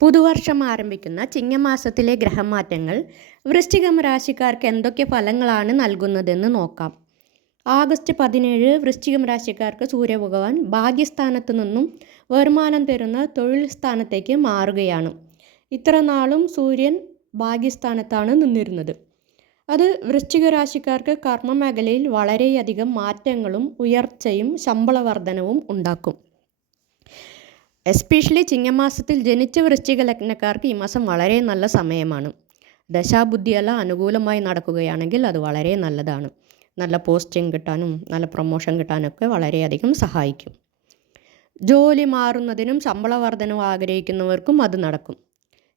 പുതുവർഷം ആരംഭിക്കുന്ന ചിങ്ങമാസത്തിലെ ഗ്രഹമാറ്റങ്ങൾ വൃശ്ചികം രാശിക്കാർക്ക് എന്തൊക്കെ ഫലങ്ങളാണ് നൽകുന്നതെന്ന് നോക്കാം. ആഗസ്റ്റ് പതിനേഴ് വൃശ്ചികം രാശിക്കാർക്ക് സൂര്യഭഗവാൻ ഭാഗ്യസ്ഥാനത്തു നിന്നും വരുമാനം തരുന്ന തൊഴിൽ സ്ഥാനത്തേക്ക് മാറുകയാണ്. ഇത്ര നാളും സൂര്യൻ ഭാഗ്യസ്ഥാനത്താണ് നിന്നിരുന്നത്. അത് വൃശ്ചിക രാശിക്കാർക്ക് കർമ്മമേഖലയിൽ വളരെയധികം മാറ്റങ്ങളും ഉയർച്ചയും ശമ്പള വർധനവും ഉണ്ടാക്കും. എസ്പെഷ്യലി ചിങ്ങമാസത്തിൽ ജനിച്ച വൃശ്ചിക ലഗ്നക്കാർക്ക് ഈ മാസം വളരെ നല്ല സമയമാണ്. ദശാബുദ്ധിയെല്ലാം അനുകൂലമായി നടക്കുകയാണെങ്കിൽ അത് വളരെ നല്ലതാണ്. നല്ല പോസ്റ്റിംഗ് കിട്ടാനും നല്ല പ്രൊമോഷൻ കിട്ടാനൊക്കെ വളരെയധികം സഹായിക്കും. ജോലി മാറുന്നതിനും ശമ്പള വർധനവും ആഗ്രഹിക്കുന്നവർക്കും അത് നടക്കും.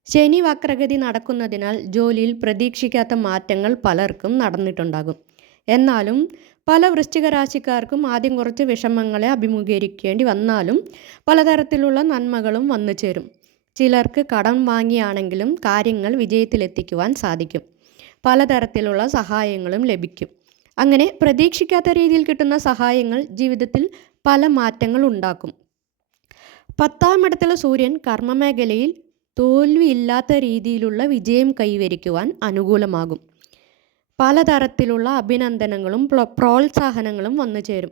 ശനി വക്രഗതി നടക്കുന്നതിനാൽ ജോലിയിൽ പ്രതീക്ഷിക്കാത്ത മാറ്റങ്ങൾ പലർക്കും നടന്നിട്ടുണ്ടാകും. എന്നാലും പല വൃശ്ചിക രാശിക്കാർക്കും ആദ്യം കുറച്ച് വിഷമങ്ങളെ അഭിമുഖീകരിക്കേണ്ടി വന്നാലും പലതരത്തിലുള്ള നന്മകളും വന്നു ചേരും. ചിലർക്ക് കടം വാങ്ങിയാണെങ്കിലും കാര്യങ്ങൾ വിജയത്തിലെത്തിക്കുവാൻ സാധിക്കും. പലതരത്തിലുള്ള സഹായങ്ങളും ലഭിക്കും. അങ്ങനെ പ്രതീക്ഷിക്കാത്ത രീതിയിൽ കിട്ടുന്ന സഹായങ്ങൾ ജീവിതത്തിൽ പല മാറ്റങ്ങൾ ഉണ്ടാക്കും. പത്താം ഇടത്തിലെ സൂര്യൻ കർമ്മമേഖലയിൽ തോൽവിയില്ലാത്ത രീതിയിലുള്ള വിജയം കൈവരിക്കുവാൻ അനുകൂലമാകും. പലതരത്തിലുള്ള അഭിനന്ദനങ്ങളും പ്രോത്സാഹനങ്ങളും വന്നു ചേരും.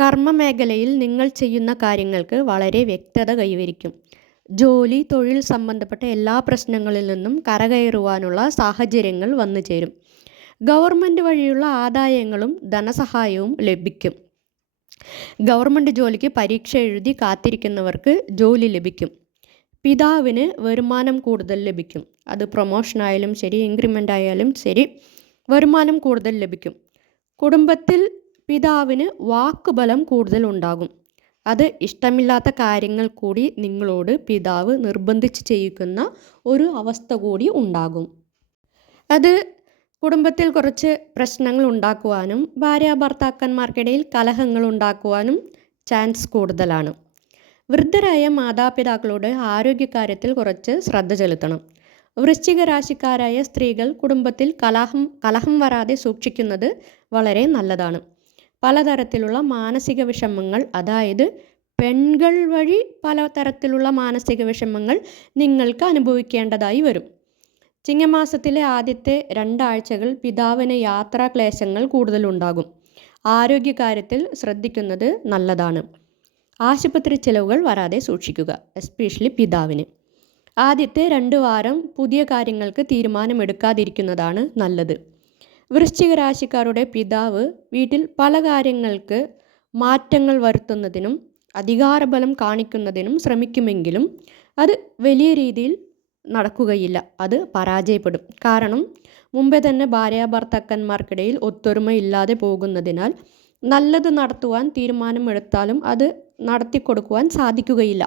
കർമ്മ മേഖലയിൽ നിങ്ങൾ ചെയ്യുന്ന കാര്യങ്ങൾക്ക് വളരെ വ്യക്തത കൈവരിക്കും. ജോലി തൊഴിൽ സംബന്ധപ്പെട്ട എല്ലാ പ്രശ്നങ്ങളിൽ നിന്നും കരകയറുവാനുള്ള സാഹചര്യങ്ങൾ വന്നു ചേരും. ഗവൺമെന്റ് വഴിയുള്ള ആദായങ്ങളും ധനസഹായവും ലഭിക്കും. ഗവൺമെന്റ് ജോലിക്ക് പരീക്ഷ എഴുതി കാത്തിരിക്കുന്നവർക്ക് ജോലി ലഭിക്കും. പിതാവിന് വരുമാനം കൂടുതൽ ലഭിക്കും. അത് പ്രൊമോഷനായാലും ശരി ഇൻക്രിമെന്റ് ആയാലും ശരി. വരുമാനം കൂടുതൽ ലഭിക്കും. കുടുംബത്തിൽ പിതാവിന് വാക്കുബലം കൂടുതൽ ഉണ്ടാകും. അത് ഇഷ്ടമില്ലാത്ത കാര്യങ്ങൾ കൂടി നിങ്ങളോട് പിതാവ് നിർബന്ധിച്ച് ചെയ്യിക്കുന്ന ഒരു അവസ്ഥ കൂടി ഉണ്ടാകും. അത് കുടുംബത്തിൽ കുറച്ച് പ്രശ്നങ്ങൾ ഉണ്ടാക്കുവാനും ഭാര്യ ഭർത്താക്കന്മാർക്കിടയിൽ കലഹങ്ങൾ ഉണ്ടാക്കുവാനും ചാൻസ് കൂടുതലാണ്. വൃദ്ധരായ മാതാപിതാക്കളുടെ ആരോഗ്യകാര്യത്തിൽ കുറച്ച് ശ്രദ്ധ ചെലുത്തണം. വൃശ്ചിക രാശിക്കാരായ സ്ത്രീകൾ കുടുംബത്തിൽ കലഹം കലഹം വരാതെ സൂക്ഷിക്കുന്നത് വളരെ നല്ലതാണ്. പലതരത്തിലുള്ള മാനസിക വിഷമങ്ങൾ അതായത് പെൺകൾ വഴി പലതരത്തിലുള്ള മാനസിക വിഷമങ്ങൾ നിങ്ങൾക്ക് അനുഭവിക്കേണ്ടതായി വരും. ചിങ്ങമാസത്തിലെ ആദ്യത്തെ രണ്ടാഴ്ചകൾ പിതാവിന് യാത്രാ ക്ലേശങ്ങൾ കൂടുതലുണ്ടാകും. ആരോഗ്യകാര്യത്തിൽ ശ്രദ്ധിക്കുന്നത് നല്ലതാണ്. ആശുപത്രി ചിലവുകൾ വരാതെ സൂക്ഷിക്കുക എസ്പെഷ്യലി പിതാവിന്. ആദ്യത്തെ രണ്ട് വാരം പുതിയ കാര്യങ്ങൾക്ക് തീരുമാനമെടുക്കാതിരിക്കുന്നതാണ് നല്ലത്. വൃശ്ചിക രാശിക്കാരുടെ പിതാവ് വീട്ടിൽ പല കാര്യങ്ങൾക്ക് മാറ്റങ്ങൾ വരുത്തുന്നതിനും അധികാരബലം കാണിക്കുന്നതിനും ശ്രമിക്കുമെങ്കിലും അത് വലിയ രീതിയിൽ നടക്കുകയില്ല. അത് പരാജയപ്പെടും. കാരണം മുമ്പേ തന്നെ ഭാര്യാഭർത്താക്കന്മാർക്കിടയിൽ ഒത്തൊരുമയില്ലാതെ പോകുന്നതിനാൽ നല്ലത് നടത്തുവാൻ തീരുമാനമെടുത്താലും അത് നടത്തിക്കൊടുക്കുവാൻ സാധിക്കുകയില്ല.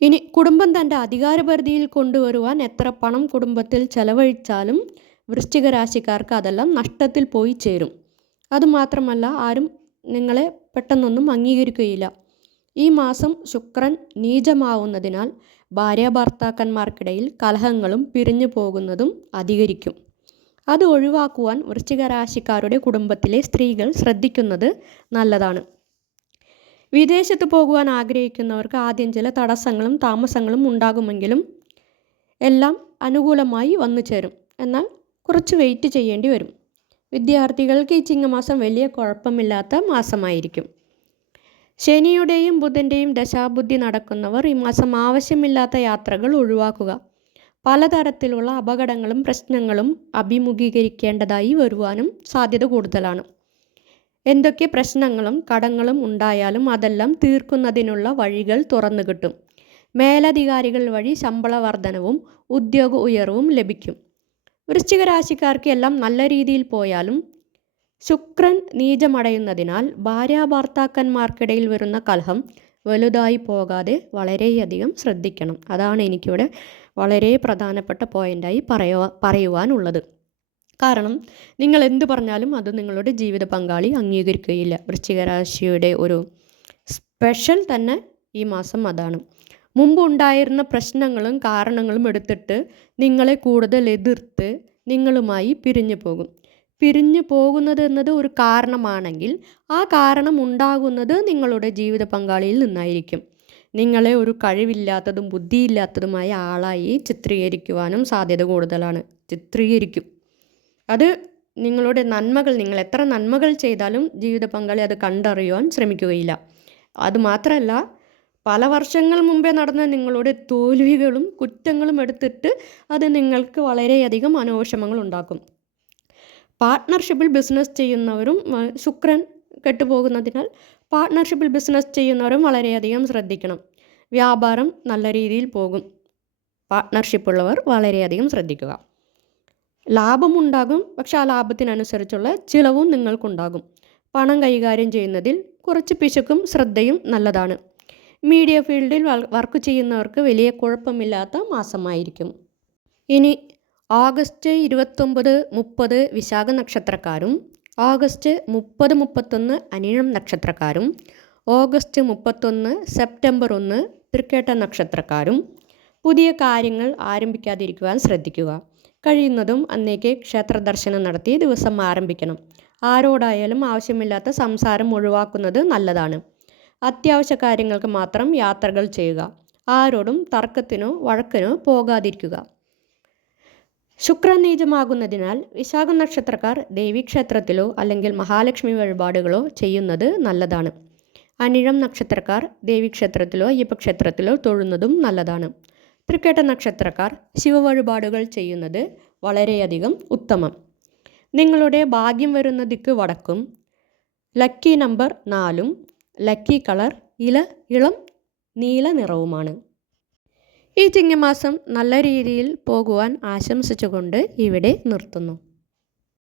ഇനി കുടുംബം തന്റെ അധികാരപരിധിയിൽ കൊണ്ടുവരുവാൻ എത്ര പണം കുടുംബത്തിൽ ചെലവഴിച്ചാലും വൃശ്ചിക രാശിക്കാർക്ക് അതെല്ലാം നഷ്ടത്തിൽ പോയി ചേരും. അതുമാത്രമല്ല ആരും നിങ്ങളെ പെട്ടെന്നൊന്നും അംഗീകരിക്കുകയില്ല. ഈ മാസം ശുക്രൻ നീചമാവുന്നതിനാൽ ഭാര്യ ഭർത്താക്കന്മാർക്കിടയിൽ കലഹങ്ങളും പിരിഞ്ഞു പോകുന്നതും അധികരിക്കും. അത് ഒഴിവാക്കുവാൻ വൃശ്ചിക രാശിക്കാരുടെ കുടുംബത്തിലെ സ്ത്രീകൾ ശ്രദ്ധിക്കുന്നത് നല്ലതാണ്. വിദേശത്ത് പോകുവാൻ ആഗ്രഹിക്കുന്നവർക്ക് ആദ്യം ചില തടസ്സങ്ങളും താമസങ്ങളും ഉണ്ടാകുമെങ്കിലും എല്ലാം അനുകൂലമായി വന്നു ചേരും. എന്നാൽ കുറച്ച് വെയിറ്റ് ചെയ്യേണ്ടി വരും. വിദ്യാർത്ഥികൾക്ക് ഈ ചിങ്ങമാസം വലിയ കുഴപ്പമില്ലാത്ത മാസമായിരിക്കും. ശനിയുടെയും ബുധന്റെയും ദശാബുദ്ധി നടക്കുന്നവർ ഈ മാസം ആവശ്യമില്ലാത്ത യാത്രകൾ ഒഴിവാക്കുക. പലതരത്തിലുള്ള അപകടങ്ങളും പ്രശ്നങ്ങളും അഭിമുഖീകരിക്കേണ്ടതായി വരുവാനും സാധ്യത കൂടുതലാണ്. എന്തൊക്കെ പ്രശ്നങ്ങളും കടങ്ങളും ഉണ്ടായാലും അതെല്ലാം തീർക്കുന്നതിനുള്ള വഴികൾ തുറന്നു കിട്ടും. മേലധികാരികൾ വഴി ശമ്പള വർധനവും ഉദ്യോഗ ഉയർവും ലഭിക്കും. വൃശ്ചിക രാശിക്കാർക്ക് എല്ലാം നല്ല രീതിയിൽ പോയാലും ശുക്രൻ നീചമടയുന്നതിനാൽ ഭാര്യ ഭർത്താക്കന്മാർക്കിടയിൽ വരുന്ന കലഹം വലുതായി പോകാതെ വളരെയധികം ശ്രദ്ധിക്കണം. അതാണ് എനിക്കിവിടെ വളരെ പ്രധാനപ്പെട്ട പോയിന്റായി പറയുവാനുള്ളത്. കാരണം നിങ്ങൾ എന്ത് പറഞ്ഞാലും അത് നിങ്ങളുടെ ജീവിത പങ്കാളി അംഗീകരിക്കുകയില്ല. വൃശ്ചികരാശിയുടെ ഒരു സ്പെഷ്യൽ തന്നെ ഈ മാസം അതാണ്. മുമ്പ് ഉണ്ടായിരുന്ന പ്രശ്നങ്ങളും കാരണങ്ങളും എടുത്തിട്ട് നിങ്ങളെ കൂടുതൽ എതിർത്ത് നിങ്ങളുമായി പിരിഞ്ഞു പോകും. പിരിഞ്ഞു പോകുന്നത് എന്നത് ഒരു കാരണമാണെങ്കിൽ ആ കാരണം ഉണ്ടാകുന്നത് നിങ്ങളുടെ ജീവിത പങ്കാളിയിൽ നിന്നായിരിക്കും. നിങ്ങളെ ഒരു കഴിവില്ലാത്തതും ബുദ്ധിയില്ലാത്തതുമായ ആളായി ചിത്രീകരിക്കുവാനും സാധ്യത കൂടുതലാണ്. ചിത്രീകരിക്കും. അത് നിങ്ങളുടെ നന്മകൾ നിങ്ങൾ എത്ര നന്മകൾ ചെയ്താലും ജീവിത പങ്കാളി അത് കണ്ടറിയുവാൻ ശ്രമിക്കുകയില്ല. അതുമാത്രമല്ല പല വർഷങ്ങൾ മുമ്പേ നടന്ന നിങ്ങളുടെ തോൽവികളും കുറ്റങ്ങളും എടുത്തിട്ട് അത് നിങ്ങൾക്ക് വളരെയധികം അനോഷമങ്ങൾ ഉണ്ടാക്കും. പാർട്ട്ണർഷിപ്പിൽ ബിസിനസ് ചെയ്യുന്നവരും ശുക്രൻ കെട്ടുപോകുന്നതിനാൽ പാർട്ട്ണർഷിപ്പിൽ ബിസിനസ് ചെയ്യുന്നവരും വളരെയധികം ശ്രദ്ധിക്കണം. വ്യാപാരം നല്ല രീതിയിൽ പോകും. പാർട്ട്ണർഷിപ്പുള്ളവർ വളരെയധികം ശ്രദ്ധിക്കുക. ലാഭമുണ്ടാകും പക്ഷെ ആ ലാഭത്തിനനുസരിച്ചുള്ള ചിലവും നിങ്ങൾക്കുണ്ടാകും. പണം കൈകാര്യം ചെയ്യുന്നതിൽ കുറച്ച് പിശുക്കും ശ്രദ്ധയും നല്ലതാണ്. മീഡിയ ഫീൽഡിൽ വർക്ക് ചെയ്യുന്നവർക്ക് വലിയ കുഴപ്പമില്ലാത്ത മാസമായിരിക്കും. ഇനി ഓഗസ്റ്റ് ഇരുപത്തൊമ്പത് മുപ്പത് വിശാഖ നക്ഷത്രക്കാരും ഓഗസ്റ്റ് മുപ്പത് മുപ്പത്തൊന്ന് അനിഴം നക്ഷത്രക്കാരും ഓഗസ്റ്റ് മുപ്പത്തൊന്ന് സെപ്റ്റംബർ ഒന്ന് തൃക്കേട്ട നക്ഷത്രക്കാരും പുതിയ കാര്യങ്ങൾ ആരംഭിക്കാതിരിക്കുവാൻ ശ്രദ്ധിക്കുക. കഴിയുന്നതും അന്നേക്ക് ക്ഷേത്ര ദർശനം നടത്തി ദിവസം ആരംഭിക്കണം. ആരോടായാലും ആവശ്യമില്ലാത്ത സംസാരം ഒഴിവാക്കുന്നത് നല്ലതാണ്. അത്യാവശ്യ കാര്യങ്ങൾക്ക് മാത്രം യാത്രകൾ ചെയ്യുക. ആരോടും തർക്കത്തിനോ വഴക്കിനോ പോകാതിരിക്കുക. ശുക്രൻ നീചമാകുന്നതിനാൽ വിശാഖ നക്ഷത്രക്കാർ ദേവീക്ഷേത്രത്തിലോ അല്ലെങ്കിൽ മഹാലക്ഷ്മി വഴിപാടുകളോ ചെയ്യുന്നത് നല്ലതാണ്. അനിഴം നക്ഷത്രക്കാർ ദേവീക്ഷേത്രത്തിലോ അയ്യപ്പക്ഷേത്രത്തിലോ തൊഴുന്നതും നല്ലതാണ്. തൃക്കേട്ട നക്ഷത്രക്കാർ ശിവവഴിപാടുകൾ ചെയ്യുന്നത് വളരെയധികം ഉത്തമം. നിങ്ങളുടെ ഭാഗ്യം വരുന്ന ദിക്ക് വടക്കും ലക്കി നമ്പർ നാലും ലക്കി കളർ ഇല ഇളം നീല നിറവുമാണ്. ഈ ചിങ്ങമാസം നല്ല രീതിയിൽ പോകുവാൻ ആശംസിച്ചുകൊണ്ട് ഇവിടെ നിർത്തുന്നു.